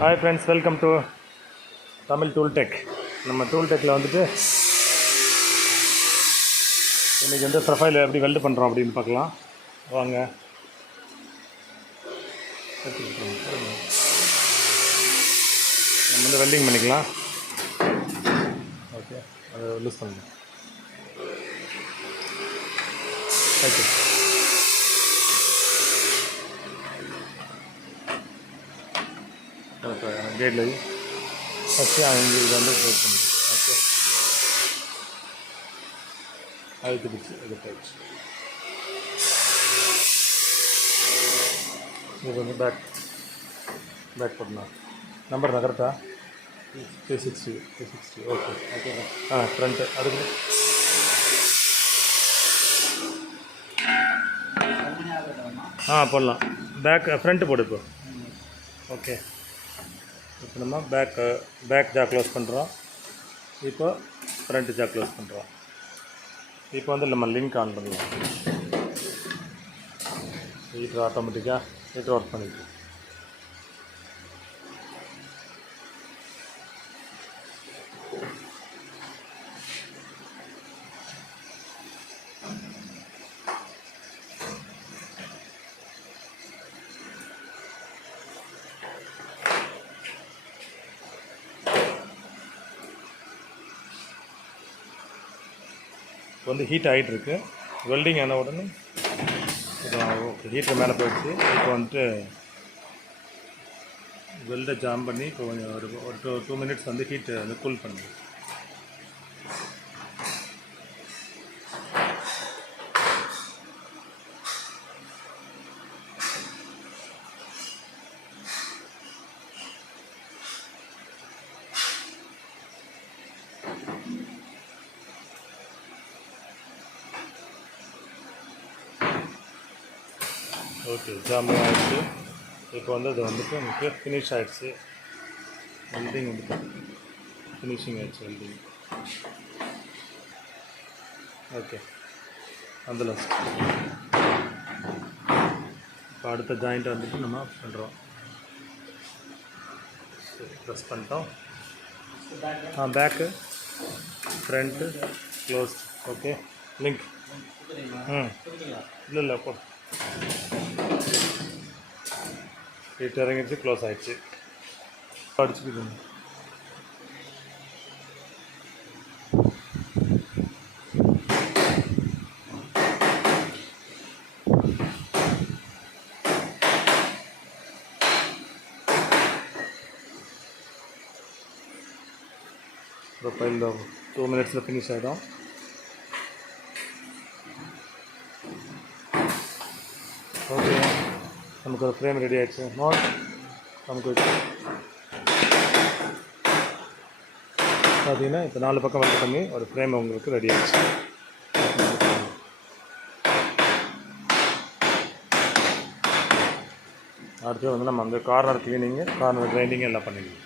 Hi friends, welcome to Tamil Tool Tech. நம்ம tool டெக்கில் வந்துட்டு இன்றைக்கி வந்து ப்ரொஃபைல் எப்படி வெல்டு பண்ணுறோம் அப்படின்னு பார்க்கலாம் வாங்க. நம்ம வந்து வெல்டிங் பண்ணிக்கலாம். ஓகே, அதை லூஸ் பண்ணுங்க. ஓகே, கேட்ல ஃபஸ்ட்டு அங்கே இது வந்து க்ளோஸ் பண்ணுங்க. ஓகே, அழுத்திடுச்சு, எடுத்தாச்சு. இது வந்து பேக் பண்ணலாம். நம்பர் நகர்த்தா 360. Okay okay. ஃப்ரண்ட்டு அதுக்கு போடலாம். ஃப்ரண்ட்டு போடு இப்போ. ஓகே, இப்போ நம்ம பேக் ஜா க்ளோஸ் பண்ணுறோம். இப்போ ஃப்ரண்ட் ஜா க்ளோஸ் பண்ணுறோம். இப்போ வந்து நம்ம லிங்க் ஆன் பண்ணலாம். ஹீட்டர் ஆட்டோமேட்டிக்காக ஹீட்டர் ஒர்க் பண்ணிட்டு வந்து ஹீட் ஆகிட்டுருக்கு. வெல்டிங் ஆன உடனே இப்போ ஹீட்டர் மேலே போயிடுச்சு. இப்போ வந்துட்டு வெல்டை ஜாம் பண்ணி இப்போ கொஞ்சம் ஒரு 2 மினிட்ஸ் வந்து ஹீட்டு வந்து கூல் பண்ணுது. ஓகே, ஜாம் ஆகிடுச்சு. இப்போ வந்து அது வந்துட்டு நமக்கு ஃபினிஷ் ஆகிடுச்சு. வெல்டிங் வந்துட்டு ஃபினிஷிங் ஆகிடுச்சு வெல்டிங். ஓகே, அதில் இப்போ அடுத்த ஜாயிண்ட்டை வந்துட்டு நம்ம பண்ணுறோம். ப்ரெஸ் பண்ணிட்டோம். Back front close. Okay, link இல்லை போ. ஹீட் இறங்கிடுச்சு, க்ளோஸ் ஆகிடுச்சு. அடிச்சுக்கிது. ப்ரொஃபைல் 2 மினிட்ஸில் ஃபினிஷ் ஆகிடும். ஓகே, நமக்கு ஒரு ஃப்ரேம் ரெடி ஆகிடுச்சு. நமக்கு பார்த்தீங்கன்னா இப்போ 4 பக்கம் வெல்ட் பண்ணி ஒரு ஃப்ரேம் உங்களுக்கு ரெடி ஆகிடுச்சு. அடுத்து வந்து நம்ம அங்கே கார்னர் க்ளீனிங்கு, கார்னர் கிரைண்டிங்கு எல்லாம் பண்ணிக்கலாம்.